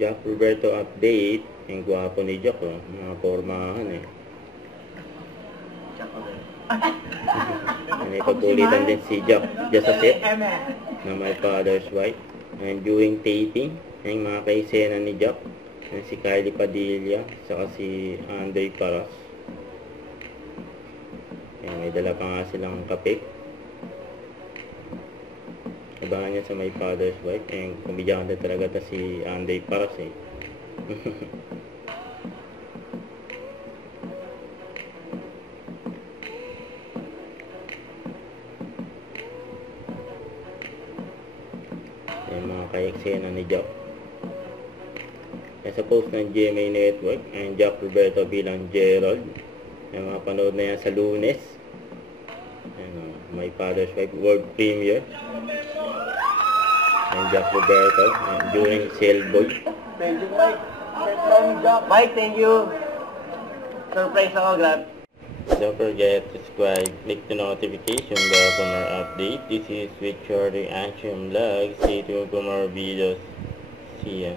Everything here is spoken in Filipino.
Jack Roberto update. Ang gwapo ni Jack, oh. Mga pormahan eh. May pagkulitan din si Jack Jasasip na my father's wife. And doing taping. Yung mga kaisena ni Jack. And si Kylie Padilla. Saka si Andre Paras. And may dala pa nga silang kapik. Abangan niya sa my father's wife. And kumidyante talaga ta si Andre Paras eh. Yung mga kayeksena ni Jack. Sa post ng GMA Network and Jack Roberto bilang Gerald. Yung mga panood na yan sa Lunes. My Father's Wife World Premiere. And Jack Roberto during Sailboy. Thank you, Mike. Mike, thank you. Surprise ako, grab. Don't forget to subscribe, click the notification bell for more update. This is Sweet Shorty Action Vlog. Stay tuned for more videos. See ya.